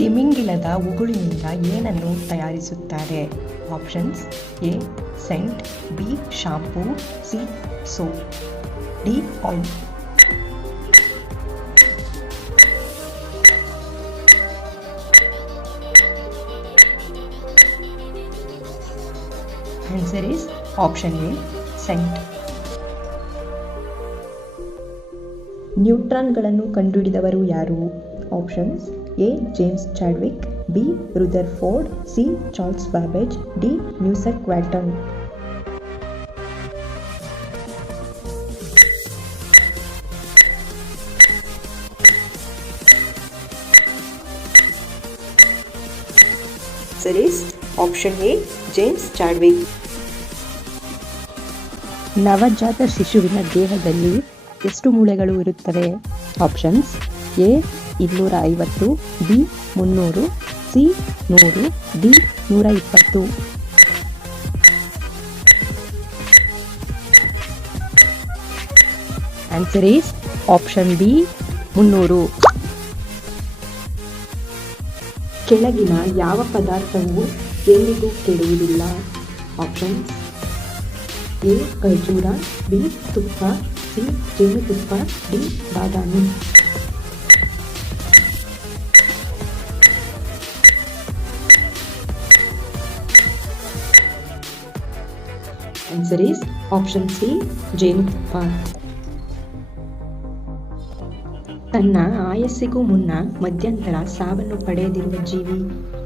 ತಿಮಿಂಗಿಲದ ಉಗುಳಿನಿಂದ ಏನನ್ನು ತಯಾರಿಸುತ್ತಾರೆ? Options A, scent, B, shampoo, C, soap. D, oil. Answer is option A scent ನ್ಯೂಟ್ರಾನ್ಗಳನ್ನು ಕಂಡುಹಿಡಿದವರು ಯಾರು? Options A. James Chadwick B. Rutherford C. Charles Babbage D. ನ್ಯೂಸೆಕ್ Walton. Option A James Chadwick ನವಜಾತ ಶಿಶುವಿನ ದೇಹದಲ್ಲಿ ಎಷ್ಟು ಮೂಳೆಗಳು ಇರುತ್ತವೆ? ಆಪ್ಷನ್ಸ್ ಎ ಇನ್ನೂರ ಐವತ್ತು ಬಿ ಮುನ್ನೂರು, ಸಿ ನೂರು, ಡಿ ನೂರ ಇಪ್ಪತ್ತು ಆನ್ಸರ್ ಈಸ್ ಆಪ್ಷನ್ ಬಿ ಮುನ್ನೂರು. ಕೆಳಗಿನ ಯಾವ ಪದಾರ್ಥವು ಎಂದಿಗೂ ಕೆಡುವುದಿಲ್ಲ? ಆಪ್ಷನ್ಸ್ ಎ ಖರ್ಜೂರ, ಬಿ ತುಪ್ಪ, ಸಿ ಜೇನುತುಪ್ಪ, ಡಿ ಬಾದಾಮಿ. ಆನ್ಸರ್ ಈಸ್ ಆಪ್ಷನ್ ಸಿ ಜೇನುತುಪ್ಪ ತನ್ನ ಆಯಸ್ಸಿಗೂ ಮುನ್ನ ಮಧ್ಯಂತರ ಸಾವನ್ನು ಪಡೆಯದಿರುವ ಜೀವಿ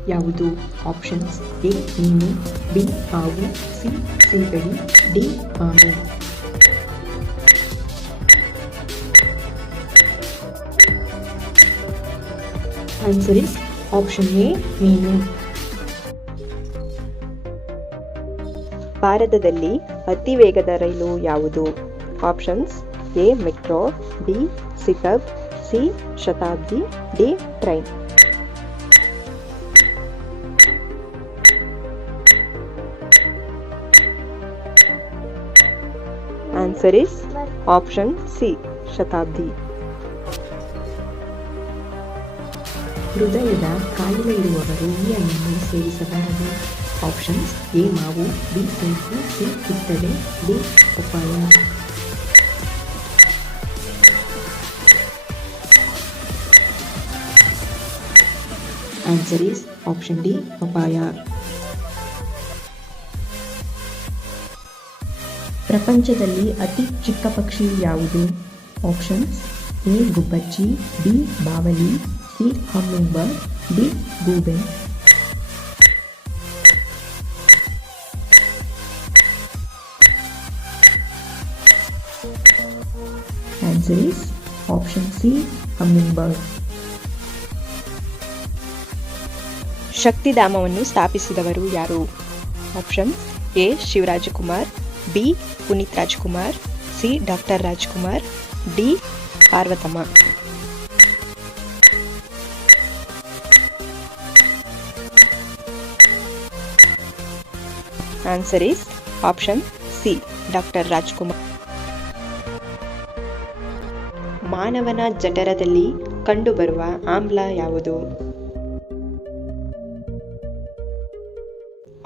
ಯಾವುದು? ಆಪ್ಷನ್ಸ್ ಎ ಮೀನು ಬಿ ಹಾವು ಸಿ ಸೀಗಡಿ ಡಿ ಆಮೆ. ಆನ್ಸರ್ ಇಸ್ ಆಪ್ಷನ್ ಎ ಮೀನು. ಭಾರತದಲ್ಲಿ ಅತಿ ವೇಗದ ರೈಲು ಯಾವುದು? Options A, metro, B ಸಿಕಬ್ C, Shatabdi, D, train. Answer is option C, Shatabdi. ಹೃದಯದ ಕಾಯಿಲೆ ಇರುವವರು ಈ ಹಣ್ಣನ್ನು ಸೇವಿಸಬಾರದು. ಆಪ್ಷನ್ಸ್ ಎ, ಮಾವು, ಬಿ ಸೇಬು ಸಿ, ಕಿತ್ತಳೆ, D, papaya. Answer is option D papaya ಪ್ರಪಂಚದಲ್ಲಿ ಅತಿ ಚಿಕ್ಕ ಪಕ್ಷಿ ಯಾವುದು? ಆಪ್ಷನ್ಸ್ ಎ, ಗುಬ್ಬಚ್ಚಿ, ಬಿ, ಬಾವಲಿ ಸಿ ಹಮ್ಮಿಂಗ್ ಬರ್ಡ್ ಡಿ ಗೂಬೆ is option C hummingbird ಶಕ್ತಿಧಾಮವನ್ನು ಸ್ಥಾಪಿಸಿದವರು ಯಾರು? Option A Shivarajkumar B Puneeth Rajkumar C doctor Rajkumar D Parvathamma. Answer is option C doctor Rajkumar ಮಾನವನ ಜಠರದಲ್ಲಿ ಕಂಡುಬರುವ ಆಮ್ಲ ಯಾವುದು?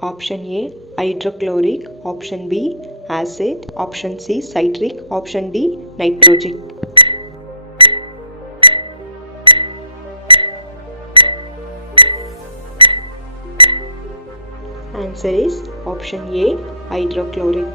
Option A hydrochloric option B acid option C citric option D nitric answer is option A hydrochloric